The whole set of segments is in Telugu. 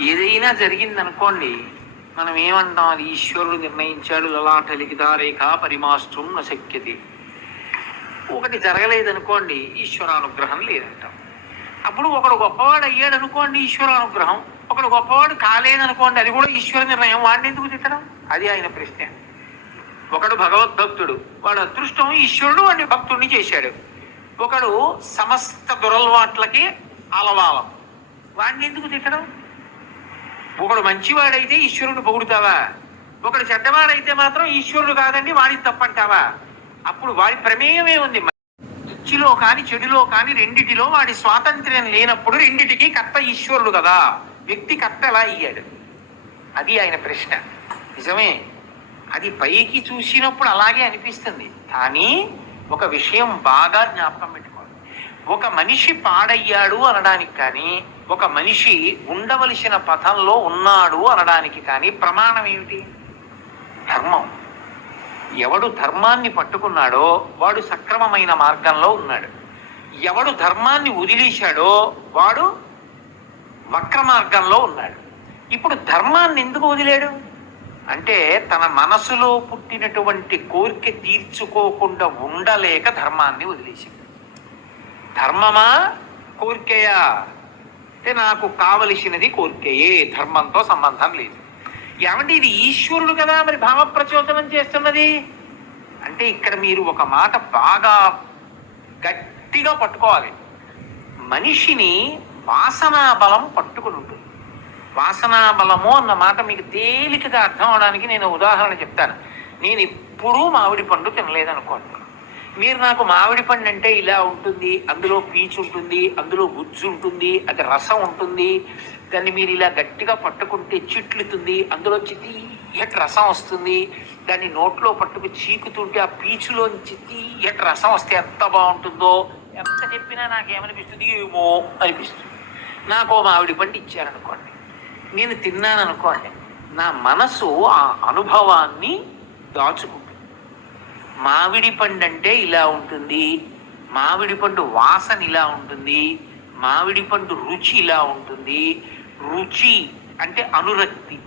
ఏదైనా జరిగిందనుకోండి మనం ఏమంటాం అది ఈశ్వరుడు నిర్ణయించాడు లలాటలికిదారేఖ పరిమాష్టం నశక్యతి. ఒకటి జరగలేదనుకోండి ఈశ్వరానుగ్రహం లేదంటాం. అప్పుడు ఒకడు గొప్పవాడు అయ్యాడు అనుకోండి ఈశ్వరానుగ్రహం. ఒకడు గొప్పవాడు కాలేదనుకోండి అది కూడా ఈశ్వర నిర్ణయం. వాడిని ఎందుకు తిట్టడం? అది ఆయన ప్రశ్న. ఒకడు భగవద్భక్తుడు వాడు అదృష్టం ఈశ్వరుడు వాడిని భక్తుడిని చేశాడు. ఒకడు సమస్త దురలవాట్లకి అలవాలం. వాడిని ఎందుకు తిట్టడం? ఒకడు మంచివాడైతే ఈశ్వరుడు పొగుడుతావా? ఒకడు చెడ్డవాడైతే మాత్రం ఈశ్వరుడు కాదండి వాడిని తప్పంటావా? అప్పుడు వాడి ప్రమేయమే ఉంది. మంచిలో కానీ చెడులో కానీ రెండిటిలో వాడి స్వాతంత్ర్యం లేనప్పుడు రెండిటికి కర్త ఈశ్వరుడు కదా. వ్యక్తి కర్త ఎలా అయ్యాడు? అది ఆయన ప్రశ్న. నిజమే. అది పైకి చూసినప్పుడు అలాగే అనిపిస్తుంది. కానీ ఒక విషయం బాగా జ్ఞాపకం పెట్టుకోవాలి ఒక మనిషి పాడయ్యాడు అనడానికి కానీ ఒక మనిషి ఉండవలసిన పథంలో ఉన్నాడు అనడానికి కానీ ప్రమాణం ఏమిటి? ధర్మం. ఎవడు ధర్మాన్ని పట్టుకున్నాడో వాడు సక్రమమైన మార్గంలో ఉన్నాడు. ఎవడు ధర్మాన్ని వదిలేశాడో వాడు వక్ర మార్గంలో ఉన్నాడు. ఇప్పుడు ధర్మాన్ని ఎందుకు వదిలేడు? అంటే తన మనసులో పుట్టినటువంటి కోరిక తీర్చుకోకుండా ఉండలేక ధర్మాన్ని వదిలేసింది. ధర్మమా? కోరికయా? అంటే నాకు కావలసినది కోరికయే. ధర్మంతో సంబంధం లేదు. ఏమంటే ఇది ఈశ్వరుడు కదా మరి భావ ప్రచోదనం చేస్తున్నది? అంటే ఇక్కడ మీరు ఒక మాట బాగా గట్టిగా పట్టుకోవాలి. మనిషిని వాసనా బలం పట్టుకుని ఉంటుంది. వాసనా బలము అన్న మాట మీకు తేలికగా అర్థం అవడానికి నేను ఉదాహరణ చెప్తాను. నేను ఎప్పుడూ మామిడి పండు తినలేదనుకోండి. మీరు నాకు మామిడి పండు అంటే ఇలా ఉంటుంది అందులో పీచు ఉంటుంది అందులో గుజ్జు ఉంటుంది అది రసం ఉంటుంది. దాన్ని మీరు ఇలా గట్టిగా పట్టుకుంటే చిట్లుతుంది అందులో తీయటి రసం వస్తుంది. దాన్ని నోట్లో పట్టుకు చీకుతుంటే ఆ పీచులోంచి తీయటి రసం వస్తే ఎంత బాగుంటుందో ఎంత చెప్పినా నాకేమనిపిస్తుంది ఏమో అనిపిస్తుంది. నాకు మామిడి పండు ఇచ్చారనుకోండి. నేను తిన్నాను అనుకోండి నా మనసు ఆ అనుభవాన్ని దాచుకుంటుంది. మామిడి పండు అంటే ఇలా ఉంటుంది. మామిడి పండు వాసన ఇలా ఉంటుంది. మామిడి పండు రుచి ఇలా ఉంటుంది. రుచి అంటే అనురక్తి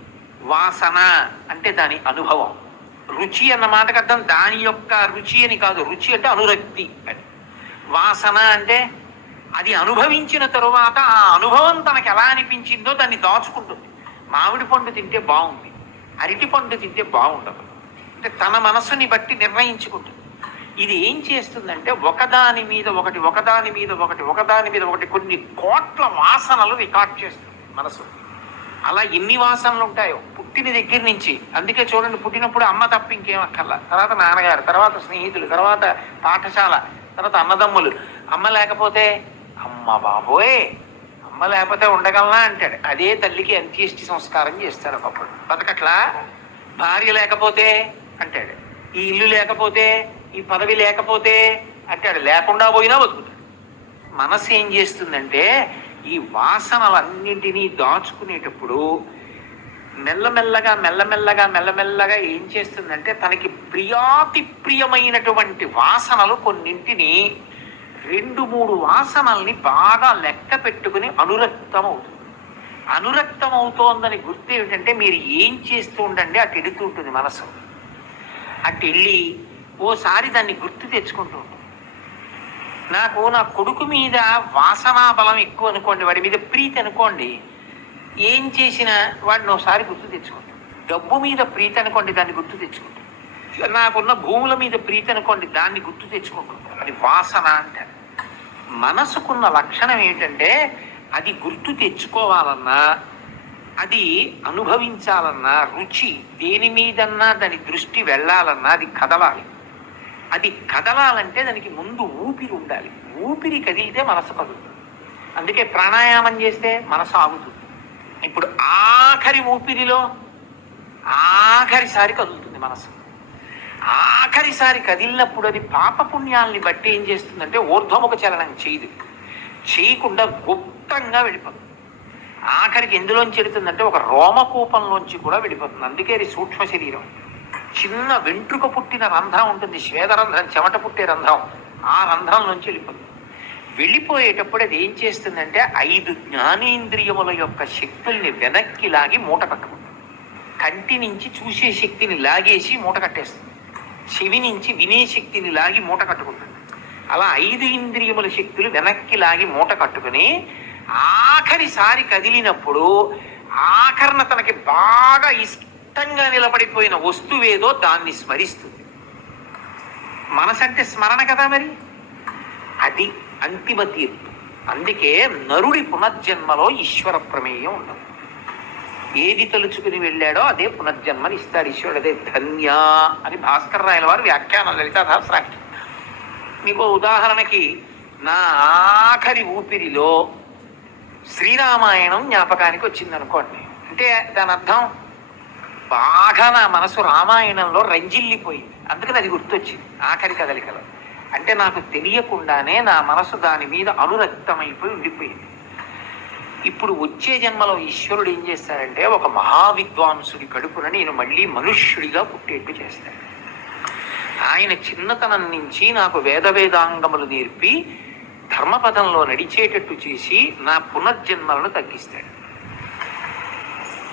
వాసన అంటే దాని అనుభవం. రుచి అన్న మాటకు అర్థం దాని యొక్క రుచి అని కాదు. రుచి అంటే అనురక్తి అని. వాసన అంటే అది అనుభవించిన తరువాత ఆ అనుభవం తనకు ఎలా అనిపించిందో దాన్ని దాచుకుంటుంది. మామిడి పండు తింటే బాగుంది. అరటి పండు తింటే బాగుండదు. అంటే తన మనసుని బట్టి నిర్ణయించుకుంటుంది. ఇది ఏం చేస్తుందంటే ఒకదాని మీద ఒకటి ఒకదాని మీద ఒకటి ఒకదాని మీద ఒకటి కొన్ని కోట్ల వాసనలు రికార్డ్ చేస్తుంది మనసు. అలా ఎన్ని వాసనలు ఉంటాయో పుట్టిన దగ్గర నుంచి. అందుకే చూడండి పుట్టినప్పుడు అమ్మ తప్ప ఇంకేం అక్కర్లా తర్వాత నాన్నగారు తర్వాత స్నేహితులు తర్వాత పాఠశాల తర్వాత అన్నదమ్ములు. అమ్మ లేకపోతే అమ్మ బాబోయ్! అమ్మ లేకపోతే ఉండగలనా? అంటాడు. అదే తల్లికి అంత్యేష్టి సంస్కారం చేస్తాడు ఒకప్పుడు. బతకట్లా? భార్య లేకపోతే అంటాడు. ఈ ఇల్లు లేకపోతే ఈ పదవి లేకపోతే అంటాడు. లేకుండా పోయినా బతుకుతాడు. మనసు ఏం చేస్తుందంటే ఈ వాసనలన్నింటినీ దాచుకునేటప్పుడు మెల్లమెల్లగా మెల్లమెల్లగా మెల్లమెల్లగా ఏం చేస్తుందంటే తనకి ప్రియాతి ప్రియమైనటువంటి వాసనలు కొన్నింటిని రెండు మూడు వాసనల్ని బాగా లెక్క పెట్టుకుని అనురక్తం అవుతుంది అనురక్తం అవుతోందని గుర్తు ఏమిటంటే మీరు ఏం చేస్తూ ఉండండి అటు ఎడుతూ ఉంటుంది మనసు. అటు వెళ్ళి ఓసారి దాన్ని గుర్తు తెచ్చుకుంటూ ఉంటుంది నాకు నా కొడుకు మీద వాసనా బలం ఎక్కువ అనుకోండి వాడి మీద ప్రీతి అనుకోండి ఏం చేసినా వాడిని ఒకసారి గుర్తు తెచ్చుకుంటాం డబ్బు మీద ప్రీతి అనుకోండి దాన్ని గుర్తు తెచ్చుకుంటాం నాకున్న భూముల మీద ప్రీతి అనుకోండి దాన్ని గుర్తు తెచ్చుకుంటాం అది వాసన అంటారు. మనసుకున్న లక్షణం ఏంటంటే అది గుర్తు తెచ్చుకోవాలన్నా అది అనుభవించాలన్నా రుచి దేని మీదన్నా దాని దృష్టి వెళ్ళాలన్నా అది కదలాలి. అది కదలాలంటే దానికి ముందు ఊపిరి ఉండాలి. ఊపిరి కదిలితే మనసు కదులుతుంది. అందుకే ప్రాణాయామం చేస్తే మనసు ఆగుతుంది. ఇప్పుడు ఆఖరి ఊపిరిలో ఆఖరిసారి కదులుతుంది మనసు. ఆఖరిసారి కదిలినప్పుడు అది పాపపుణ్యాల్ని బట్టి ఏం చేస్తుందంటే ఊర్ధ్వముఖ చలనం చేయదు. చేయకుండా గుప్తంగా వెళ్ళిపోతుంది. ఆఖరికి ఎందులోంచి వెళుతుందంటే ఒక రోమకూపంలోంచి కూడా వెళ్ళిపోతుంది. అందుకే ఇది సూక్ష్మ శరీరం. చిన్న వెంట్రుక పుట్టిన రంధ్రం ఉంటుంది. శ్వేతరంధ్రం చెమట పుట్టే రంధ్రం. ఆ రంధ్రంలోంచి వెళ్ళిపోతుంది. వెళ్ళిపోయేటప్పుడు అది ఏం చేస్తుందంటే ఐదు జ్ఞానేంద్రియముల యొక్క శక్తుల్ని వెనక్కి లాగి మూట కట్టుకుంటుంది. కంటి నుంచి చూసే శక్తిని లాగేసి మూట కట్టేస్తుంది. చెవి నుంచి వినే శక్తిని లాగి మూట కట్టుకుంటుంది. అలా ఐదు ఇంద్రియముల శక్తులు వెనక్కి లాగి మూట కట్టుకుని ఆఖరిసారి కదిలినప్పుడు ఆఖరణ తనకి బాగా ఇష్టంగా నిలబడిపోయిన వస్తువేదో దాన్ని స్మరిస్తుంది. మనసు అంటే స్మరణ కదా మరి? అది అంతిమ తీర్పు. అందుకే నరుడి పునర్జన్మలో ఈశ్వర ప్రమేయం ఉండదు. ఏది తలుచుకుని వెళ్ళాడో అదే పునర్జన్మని ఇస్తాడు ఈశ్వరుడు. అదే ధన్య అని భాస్కర్ రాయల వారు వ్యాఖ్యానం లలితా మీకు ఉదాహరణకి నా ఆఖరి ఊపిరిలో శ్రీరామాయణం జ్ఞాపకానికి వచ్చింది అనుకోండి అంటే దాని అర్థం బాగా నా మనసు రామాయణంలో రంజిల్లిపోయింది. అందుకని అది గుర్తొచ్చింది ఆఖరి కదలికలో. అంటే నాకు తెలియకుండానే నా మనసు దాని మీద అనురక్తమైపోయి ఉండిపోయింది. ఇప్పుడు వచ్చే జన్మలో ఈశ్వరుడు ఏం చేస్తాడంటే ఒక మహావిద్వాంసుడి కడుపున నేను మళ్ళీ మనుష్యుడిగా పుట్టేట్టు చేస్తాడు ఆయన చిన్నతనం నుంచి నాకు వేద వేదాంగములు నేర్పి ధర్మపదంలో నడిచేటట్టు చేసి నా పునర్జన్మలను తగ్గిస్తాడు.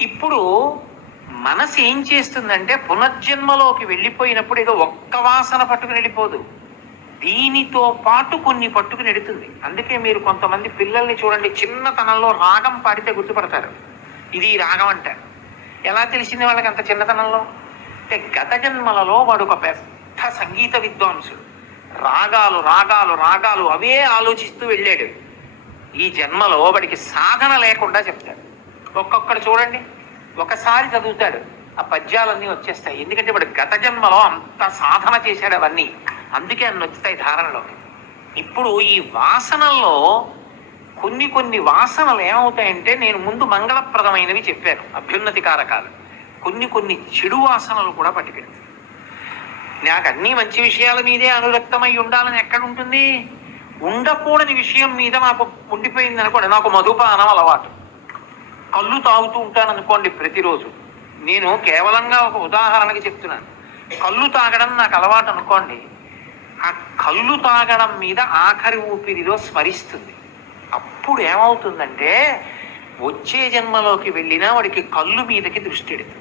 ఇప్పుడు మనసు ఏం చేస్తుందంటే పునర్జన్మలోకి వెళ్ళిపోయినప్పుడు ఏదో ఒక్క వాసన పట్టుకుని వెళ్ళిపోదు. దీనితో పాటు కొన్ని పట్టుకుని ఎడుతుంది అందుకే మీరు కొంతమంది పిల్లల్ని చూడండి చిన్నతనంలో రాగం పాడితే గుర్తుపడతారు. ఇది రాగం అంటారు. ఎలా తెలిసింది వాళ్ళకి అంత చిన్నతనంలో? అంటే గత జన్మలలో వాడు ఒక పెద్ద సంగీత విద్వాంసుడు. రాగాలు రాగాలు రాగాలు అవే ఆలోచిస్తూ వెళ్ళాడు. ఈ జన్మలో వాడికి సాధన లేకుండా చెప్తాడు. ఒక్కొక్కడు చూడండి ఒకసారి చదువుతాడు. ఆ పద్యాలన్నీ వచ్చేస్తాయి. ఎందుకంటే వాడు గత జన్మలో అంత సాధన చేశాడు అవన్నీ. అందుకే అన్ని వచ్చుతాయి ధారణలో ఇప్పుడు ఈ వాసనల్లో కొన్ని కొన్ని వాసనలు ఏమవుతాయంటే నేను ముందు మంగళప్రదమైనవి చెప్పాను అభ్యున్నతి కారకాలు. కొన్ని కొన్ని చెడు వాసనలు కూడా పట్టుకెళ్తాయి నాకు అన్ని మంచి విషయాల మీదే అనురక్తమై ఉండాలని ఎక్కడ ఉంటుంది ఉండకూడని విషయం మీద మాకు ఉండిపోయింది అనుకోండి నాకు మధుపానం అలవాటు. కళ్ళు తాగుతూ ఉంటాను అనుకోండి ప్రతిరోజు. నేను కేవలంగా ఒక ఉదాహరణకి చెప్తున్నాను. కళ్ళు తాగడం నాకు అలవాటు అనుకోండి ఆ కళ్ళు తాగడం మీద ఆఖరి ఊపిరిలో స్మరిస్తుంది. అప్పుడు ఏమవుతుందంటే వచ్చే జన్మలోకి వెళ్ళినా వాడికి కళ్ళు మీదకి దృష్టి ఎడుతుంది.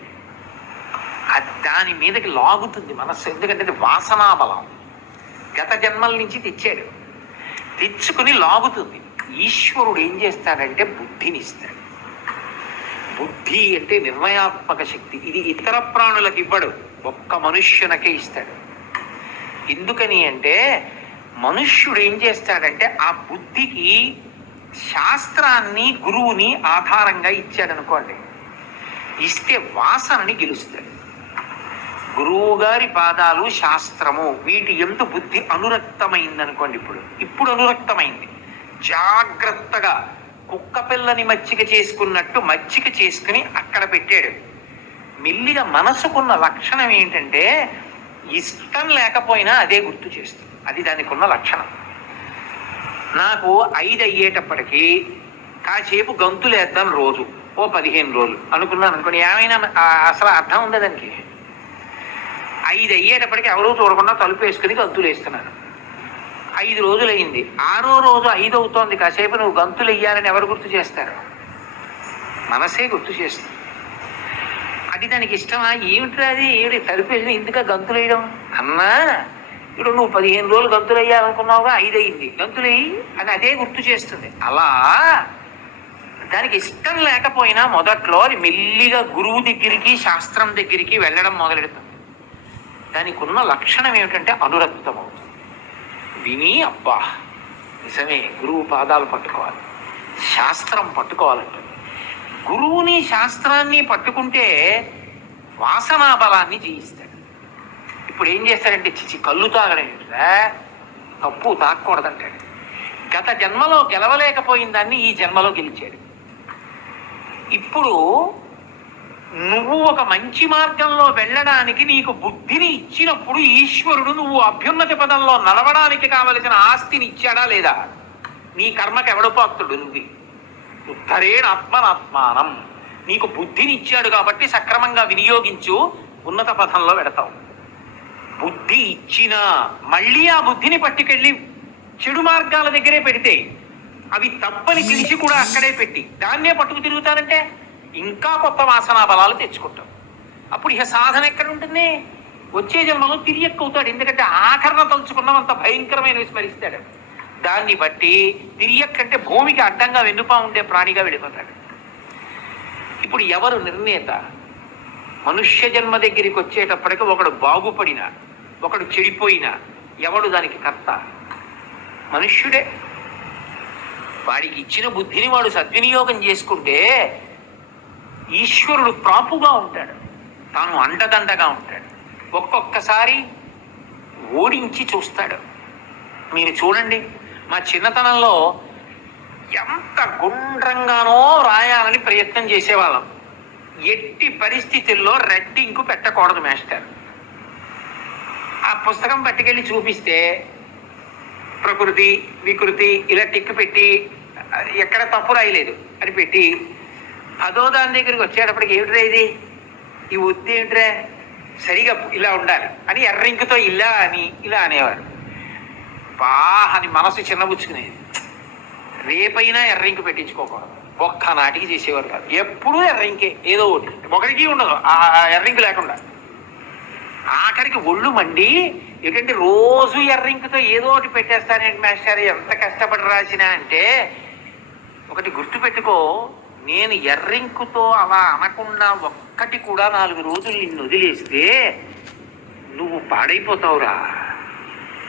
దాని మీదకి లాగుతుంది మనస్సు. ఎందుకంటే అది వాసనా బలం గత జన్మల నుంచి తెచ్చాడు. తెచ్చుకుని లాగుతుంది. ఈశ్వరుడు ఏం చేస్తాడంటే బుద్ధిని ఇస్తాడు బుద్ధి అంటే నిర్ణయాత్మక శక్తి. ఇది ఇతర ప్రాణులకు ఇవ్వడు. ఒక్క మనుష్యునకే ఇస్తాడు. ఎందుకని అంటే మనుష్యుడు ఏం చేస్తాడంటే ఆ బుద్ధికి శాస్త్రాన్ని గురువుని ఆధారంగా ఇచ్చాడనుకోండి. ఇస్తే వాసనని గెలుస్తాడు. గురువు గారి పాదాలు శాస్త్రము. వీటి ఎందు బుద్ధి అనురక్తమైంది అనుకోండి ఇప్పుడు. ఇప్పుడు అనురక్తమైంది. జాగ్రత్తగా కుక్క పిల్లని మచ్చిక చేసుకున్నట్టు మచ్చిక చేసుకుని అక్కడ పెట్టాడు. మెల్లిగా మనసుకున్న లక్షణం ఏంటంటే ఇష్టం లేకపోయినా అదే గుర్తు చేస్తుంది. అది దానికి ఉన్న లక్షణం. నాకు ఐదు అయ్యేటప్పటికీ కాసేపు గంతులేద్దాం రోజు. ఓ పదిహేను రోజులు. అనుకున్నాను అనుకోండి. ఏమైనా అసలు అర్థం ఉంది దానికి? ఐదు అయ్యేటప్పటికి ఎవరూ చూడకుండా తలుపు వేసుకుని గంతులు వేస్తున్నారు. ఐదు రోజులు అయింది ఆరో రోజు ఐదు అవుతోంది కాసేపు నువ్వు గంతులు వెయ్యాలని ఎవరు గుర్తు చేస్తారు? మనసే గుర్తు చేస్తుంది. అది దానికి ఇష్టమా? ఏమిట్రా అది? ఏమిటి? తలుపు వేసిన ఇందుక గంతులు వేయడం? అన్నా ఇప్పుడు నువ్వు పదిహేను రోజులు గంతులు వేయాలనుకున్నావుగా ఐదు అయింది గంతులు వేయి అని అదే గుర్తు చేస్తుంది. అలా? దానికి ఇష్టం లేకపోయినా మొదట్లో అది మెల్లిగా గురువు దగ్గరికి శాస్త్రం దగ్గరికి వెళ్ళడం మొదలెడుతుంది దానికి ఉన్న లక్షణం ఏమిటంటే అనురక్తం అవుతుంది విని అబ్బా నిజమే గురువు పాదాలు పట్టుకోవాలి శాస్త్రం పట్టుకోవాలంటుంది. గురువుని శాస్త్రాన్ని పట్టుకుంటే వాసనా బలాన్ని జయిస్తాడు. ఇప్పుడు ఏం చేస్తాడంటే చిచి కళ్ళు తాగడం తప్పు తాకూడదంటాడు గత జన్మలో గెలవలేకపోయిన దాన్ని ఈ జన్మలో గెలిచాడు. ఇప్పుడు నువ్వు ఒక మంచి మార్గంలో వెళ్ళడానికి నీకు బుద్ధిని ఇచ్చినప్పుడు ఈశ్వరుడు నువ్వు అభ్యున్నతి పదంలో నడవడానికి కావలసిన ఆస్తిని ఇచ్చాడా లేదా? నీ కర్మకు ఎవడు పాత్రుడు నువ్వు? ఉద్ధరేణ ఆత్మనాత్మానం. నీకు బుద్ధిని ఇచ్చాడు కాబట్టి సక్రమంగా వినియోగించు ఉన్నత పథంలో పెడతావు బుద్ధి ఇచ్చినా మళ్ళీ ఆ బుద్ధిని పట్టుకెళ్ళి చెడు మార్గాల దగ్గరే పెడితే అవి తప్పని పిలిచి కూడా అక్కడే పెట్టి దాన్నే పట్టుకు తిరుగుతానంటే? ఇంకా కొత్త వాసనా బలాలు తెచ్చుకుంటాం. అప్పుడు ఇక సాధన ఎక్కడ ఉంటుంది వచ్చే జన్మలో తిరిగి ఎక్కువతాడు ఎందుకంటే ఆఖరణ తలుచుకున్నంత భయంకరమైన స్మరిస్తాడు దాన్ని బట్టి తిరియక్కంటే భూమికి అడ్డంగా వెన్నుపా ఉండే ప్రాణిగా వెళ్ళిపోతాడు. ఇప్పుడు ఎవరు నిర్ణేత? మనుష్య జన్మ దగ్గరికి వచ్చేటప్పటికి ఒకడు బాగుపడిన ఒకడు చెడిపోయినా ఎవడు దానికి కర్త? మనుష్యుడే. వాడికి ఇచ్చిన బుద్ధిని వాడు సద్వినియోగం చేసుకుంటే ఈశ్వరుడు ప్రాపుగా ఉంటాడు. తాను అండదండగా ఉంటాడు. ఒక్కొక్కసారి ఓడించి చూస్తాడు. మీరు చూడండి మా చిన్నతనంలో ఎంత గుండ్రంగానో రాయాలని ప్రయత్నం చేసేవాళ్ళం. ఎట్టి పరిస్థితుల్లో రెడ్డింకు పెట్టకూడదు మాస్టర్. ఆ పుస్తకం పట్టుకెళ్ళి చూపిస్తే ప్రకృతి వికృతి ఇలా టిక్కు పెట్టి ఎక్కడ తప్పు రాయలేదు అని పెట్టి అదో దాని దగ్గరికి వచ్చేటప్పటికి ఏమిట్రా ఇది? ఈ ఒత్తి ఏమిట్రా? సరిగా ఇలా ఉండాలి. అని ఎర్రింకుతో ఇలా అని ఇలా అనేవారు. బా అని మనసు చిన్నబుచ్చుకునేది. రేపైనా ఎర్రింకు పెట్టించుకోకూడదు. ఒక్క నాటికి చేసేవారు కాదు. ఎప్పుడూ ఎర్రింకే ఏదో ఒకటి. ఒకరికి ఉండదు. ఆ ఎర్రింకు లేకుండా. ఆఖరికి ఒళ్ళు మండి ఏంటంటే రోజు ఎర్రింకుతో ఏదో ఒకటి పెట్టేస్తానేంటి మాస్టర్? ఎంత కష్టపడి రాసినా అంటే ఒకటి గుర్తుపెట్టుకో నేను ఎర్రింకుతో అలా అనకుండా ఒక్కటి కూడా నాలుగు రోజులు నిన్ను వదిలేస్తే నువ్వు పాడైపోతావురా.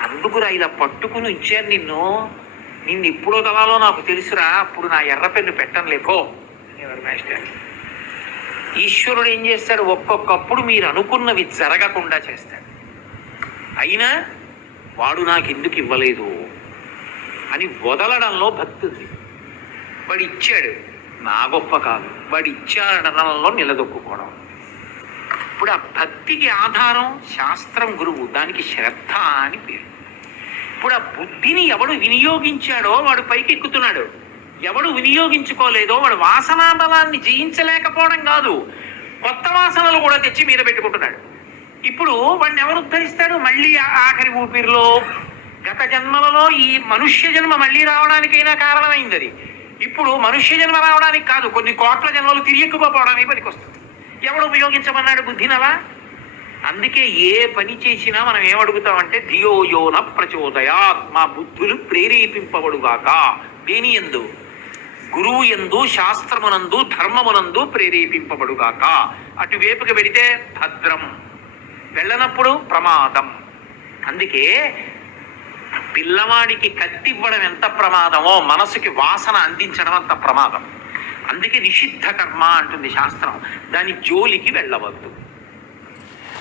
అందుకురా ఇలా పట్టుకుని ఉంచారు నిన్ను. నిన్ను ఎప్పుడో కలాలో నాకు తెలుసురా. అప్పుడు నా ఎర్ర పెన్ను పెట్టనులేకో మాస్టర్? ఈశ్వరుడు ఏం చేస్తాడు? ఒక్కొక్కప్పుడు మీరు అనుకున్నవి జరగకుండా చేస్తాడు. అయినా వాడు నాకు ఎందుకు ఇవ్వలేదు అని వదలడంలో భక్తుంది. వాడు ఇచ్చాడు. నా గొప్ప కాదు. వాడు ఇచ్చాడనడంలో నిలదొక్కుకోవడం. ఇప్పుడు ఆ భక్తికి ఆధారం శాస్త్రం గురువు. దానికి శ్రద్ధ అని పేరు. ఇప్పుడు ఆ బుద్ధిని ఎవడు వినియోగించాడో వాడు పైకి ఎక్కుతున్నాడు ఎవడు వినియోగించుకోలేదో వాడు వాసనా బలాన్ని జయించలేకపోవడం కాదు. కొత్త వాసనలు కూడా తెచ్చి మీద పెట్టుకుంటున్నాడు. ఇప్పుడు వాడిని ఎవరు ఉద్ధరిస్తాడు మళ్ళీ ఆఖరి ఊపిరిలో. గత జన్మలలో ఈ మనుష్య జన్మ మళ్ళీ రావడానికైనా కారణమైంది అది. ఇప్పుడు మనుష్య జన్మ రావడానికి కాదు కొన్ని కోట్ల జన్మలు తిరిగి ఎక్కువపోవడానికి పనికొస్తుంది ఎవడు ఉపయోగించమన్నాడు బుద్ధినలా అందుకే ఏ పని చేసినా మనం ఏమడుగుతామంటే ధియోయోన ప్రచోదయా మా బుద్ధులు ప్రేరేపింపబడుగాక. దేని ఎందు? గురువు ఎందు శాస్త్రమునందు ధర్మమునందు ప్రేరేపింపబడుగాక. అటువైపుకి పెడితే భద్రం వెళ్ళనప్పుడు ప్రమాదం. అందుకే పిల్లవాడికి కత్తివ్వడం ఎంత ప్రమాదమో మనసుకి వాసన అందించడం అంత ప్రమాదం. అందుకే నిషిద్ధ కర్మ అంటుంది శాస్త్రం. దాని జోలికి వెళ్ళవద్దు.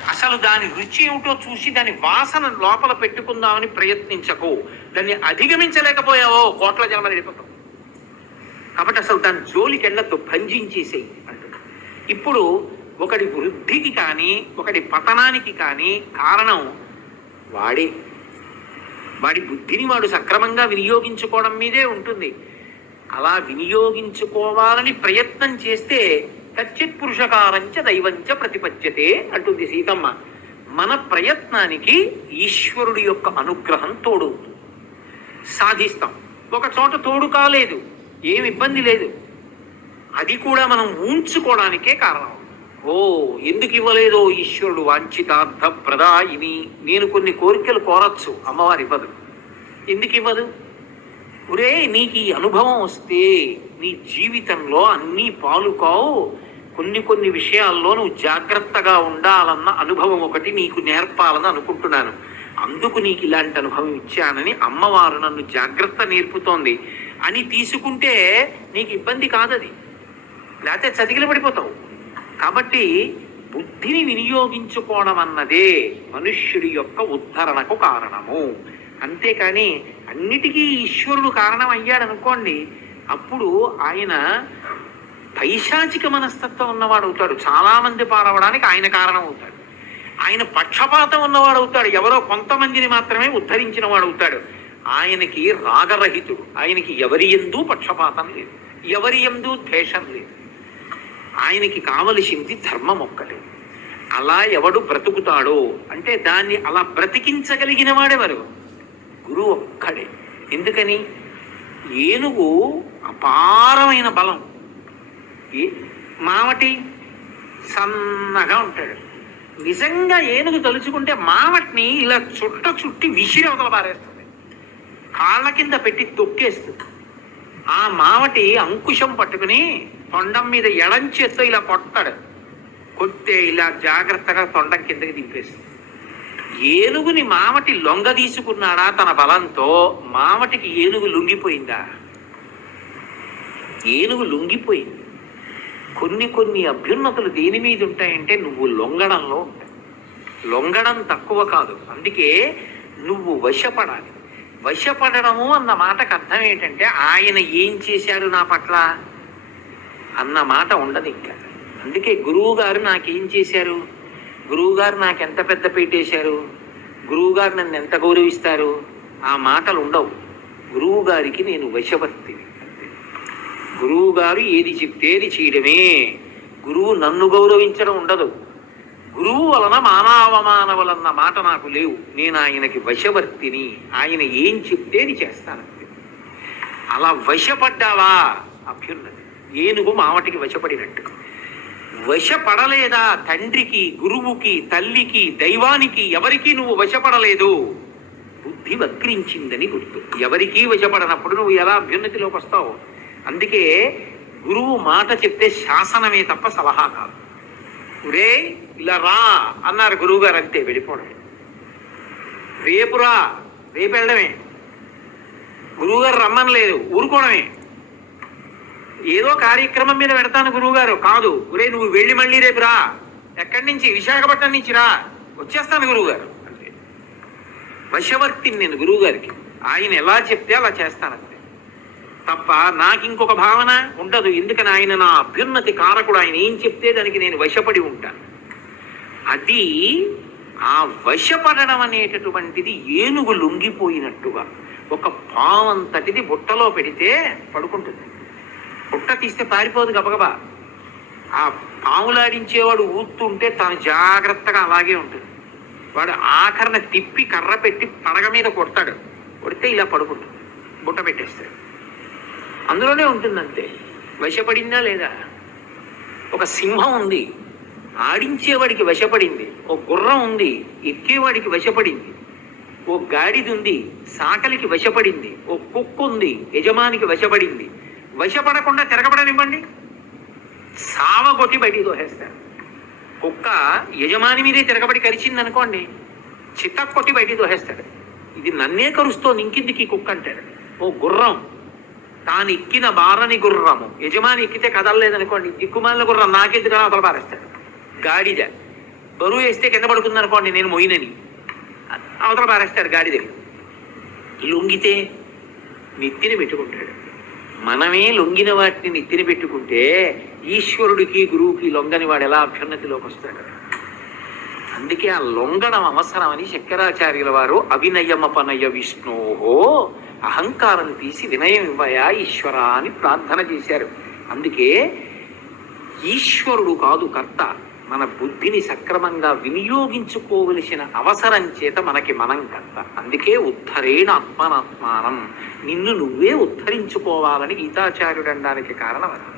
అసలు దాని రుచి ఏమిటో చూసి దాని వాసన లోపల పెట్టుకుందామని ప్రయత్నించకు. దాన్ని అధిగమించలేకపోయావో కోట్ల జన్మలు వెళ్ళిపోతావు కాబట్టి అసలు దాని జోలికి వెళ్ళొద్దు భంజించేసేయి అంటుంది. ఇప్పుడు ఒకడి వృద్ధికి కానీ ఒకడి పతనానికి కానీ కారణం వాడే. వాడి బుద్ధిని వాడు సక్రమంగా వినియోగించుకోవడం మీదే ఉంటుంది. అలా వినియోగించుకోవాలని ప్రయత్నం చేస్తే కచ్చిత్ పురుషకారంచ దైవంచ ప్రతిపద్యతే అంటుంది సీతమ్మ. మన ప్రయత్నానికి ఈశ్వరుడి యొక్క అనుగ్రహం తోడు. సాధిస్తాం. ఒక చోట తోడు కాలేదు. ఏమి ఇబ్బంది లేదు. అది కూడా మనం ఊంచుకోవడానికే కారణం. ఓ ఎందుకు ఇవ్వలేదో ఈశ్వరుడు వాంఛితార్థ ప్రదాయిని. నేను కొన్ని కోరికలు కోరచ్చు అమ్మవారు ఇవ్వదు. ఎందుకు ఇవ్వదు? ఒరే నీకు ఈ అనుభవం వస్తే నీ జీవితంలో అన్నీ పాలుకావు. కొన్ని కొన్ని విషయాల్లో నువ్వు జాగ్రత్తగా ఉండాలన్న అనుభవం ఒకటి నీకు నేర్పాలని అనుకుంటున్నాను. అందుకు నీకు ఇలాంటి అనుభవం ఇచ్చానని అమ్మవారు నన్ను జాగ్రత్త నేర్పుతోంది. అని తీసుకుంటే నీకు ఇబ్బంది కాదది. లేకపోతే చతికిల పడిపోతావు కాబట్టి బుద్ధిని వినియోగించుకోవడం అన్నదే మనుష్యుడి యొక్క ఉద్ధరణకు కారణము. అంతేకాని అన్నిటికీ ఈశ్వరుడు కారణం అయ్యాడు అనుకోండి అప్పుడు ఆయన పైశాచిక మనస్తత్వం ఉన్నవాడు అవుతాడు. చాలామంది పారవడానికి ఆయన కారణం అవుతాడు ఆయన పక్షపాతం ఉన్నవాడు అవుతాడు. ఎవరో కొంతమందిని మాత్రమే ఉద్ధరించిన వాడు అవుతాడు. ఆయనకి రాగరహితుడు. ఆయనకి ఎవరి ఎందు పక్షపాతం లేదు. ఎవరి ఎందు ద్వేషం లేదు. ఆయనకి కావలసింది ధర్మం ఒక్కటే అలా ఎవడు బ్రతుకుతాడో అంటే దాన్ని అలా బ్రతికించగలిగిన వాడెవరు? గురువు ఒక్కడే. ఎందుకని? ఏనుగు అపారమైన బలం. ఏ మావటి? సన్నగా ఉంటాడు. నిజంగా ఏనుగు తలుచుకుంటే మావటిని ఇలా చుట్ట చుట్టి విసిరి అవతల పారేస్తుంది. కాళ్ళ కింద పెట్టి తొక్కేస్తుంది. ఆ మావటి అంకుశం పట్టుకుని తొండం మీద ఎడం చేత్తో ఇలా కొట్టాడు కొట్టే ఇలా జాగ్రత్తగా తొండం కిందకి దింపేస్తుంది. ఏనుగుని మామటి లొంగ తీసుకున్నాడా తన బలంతో? మావటికి ఏనుగు లొంగిపోయిందా? ఏనుగు లొంగిపోయింది. కొన్ని కొన్ని అభ్యున్నతులు దేని మీద ఉంటాయంటే నువ్వు లొంగడంలో ఉంటాయి. లొంగడం తక్కువ కాదు. అందుకే నువ్వు వశపడాలి. వశపడడము అన్న మాటకు అర్థం ఏంటంటే ఆయన ఏం చేశారు నా పట్ల? అన్న మాట ఉండదు ఇంకా. అందుకే గురువుగారు నాకేం చేశారు? గురువుగారు నాకు ఎంత పెద్ద పెట్టేశారు గురువుగారు నన్ను ఎంత గౌరవిస్తారు? ఆ మాటలు ఉండవు. గురువుగారికి నేను వశవర్తి గురువుగారు ఏది చెప్తే అది చేయడమే. గురువు నన్ను గౌరవించడం ఉండదు. గురువు వలన మానవమానవులన్న మాట నాకు లేవు. నేను ఆయనకి వశవర్తిని. ఆయన ఏం చెప్తే అది చేస్తాను. అలా వశపడ్డావా? అభ్యున్నతి. ఏనుగు మావటికి వశపడినట్టు. వశపడలేదా తండ్రికి గురువుకి తల్లికి దైవానికి? ఎవరికి నువ్వు వశపడలేదు? బుద్ధి వక్రించిందని గుర్తు. ఎవరికీ వశపడనప్పుడు నువ్వు ఎలా అభ్యున్నతిలోకి వస్తావు? అందుకే గురువు మాట చెప్తే శాసనమే తప్ప సలహా కాదు. రే ఇలా రా అన్నారు గురువుగారు అంతే వెళ్ళిపోవడం. రేపురా రేపు వెళ్ళడమే. గురువుగారు రమ్మనలేదు ఊరుకోవడమే. ఏదో కార్యక్రమం మీద పెడతాను గురువుగారు కాదు. ఒరే నువ్వు వెళ్ళి మళ్ళీ రేపు రా. ఎక్కడి నుంచి? విశాఖపట్నం నుంచి రా. వచ్చేస్తాను గురువుగారు అంతే. వశవర్తిని నేను గురువుగారికి. ఆయన ఎలా చెప్తే అలా చేస్తాను. తప్ప నాకు ఇంకొక భావన ఉండదు. ఎందుకని ఆయన నా అభ్యున్నతి కారకుడు. ఆయన ఏం చెప్తే దానికి నేను వశపడి ఉంటాను అది ఆ వశపడడం అనేటటువంటిది ఏనుగు లొంగిపోయినట్టుగా ఒక పావంతటిది బుట్టలో పెడితే పడుకుంటుంది. బుట్ట తీస్తే పారిపోదు గబగబా. ఆ పాములాడించేవాడు ఊతుంటే తాను జాగ్రత్తగా అలాగే ఉంటుంది. వాడు ఆఖరణ తిప్పి కర్ర పెట్టి పడగ మీద కొడతాడు. కొడితే ఇలా పడుకుంటుంది. బుట్ట పెట్టేస్తాడు అందులోనే ఉంటుందంతే. వశపడిందా లేదా? ఒక సింహం ఉంది. ఆడించేవాడికి వశపడింది. ఓ గుర్రం ఉంది. ఎక్కేవాడికి వశపడింది. ఓ గాడిది ఉంది. సాకలికి వశపడింది. ఓ కుక్క ఉంది. యజమానికి వశపడింది. వశపడకుండా తిరగబడనివ్వండి. సావగొట్టి బయటికి దోహేస్తారు కుక్క యజమాని మీదే తిరగబడి కరిచింది అనుకోండి చిత్త కొట్టి బయటికి దోహేస్తాడు ఇది నన్నే కరుస్తోంది ఇంకిందికి ఈ కుక్క అంటాడు. ఓ గుర్రం. తాను ఎక్కిన బారని గుర్రము. యజమాని ఎక్కితే కదలలేదనుకోండి. దిక్కుమాలిన గుర్రం నాకెందుకు అవతల పారేస్తాడు? గాడిద. బరువు వేస్తే కింద పడుకుంది అనుకోండి నేను మొయినని అవతల పారేస్తాడు గాడిద. లొంగితే నెత్తిన పెట్టుకుంటాడు. మనమే లొంగిన వాటిని నెత్తిన పెట్టుకుంటే ఈశ్వరుడికి గురువుకి లొంగని వాడు ఎలా అభ్యున్నతిలోకి వస్తాడు? అందుకే ఆ లొంగడం అవసరమని శంకరాచార్యుల వారు అవినయమపనయ విష్ణోహో అహంకారం తీసి వినయం ఇవ్వయా ఈశ్వర అని ప్రార్థన చేశారు. అందుకే ఈశ్వరుడు కాదు కర్త మన బుద్ధిని సక్రమంగా వినియోగించుకోవలసిన అవసరం చేత మనకి మనం కర్త. అందుకే ఉద్ధరేణ ఆత్మనాత్మానం. నిన్ను నువ్వే ఉద్ధరించుకోవాలని గీతాచార్యుడు అనడానికి కారణం అది.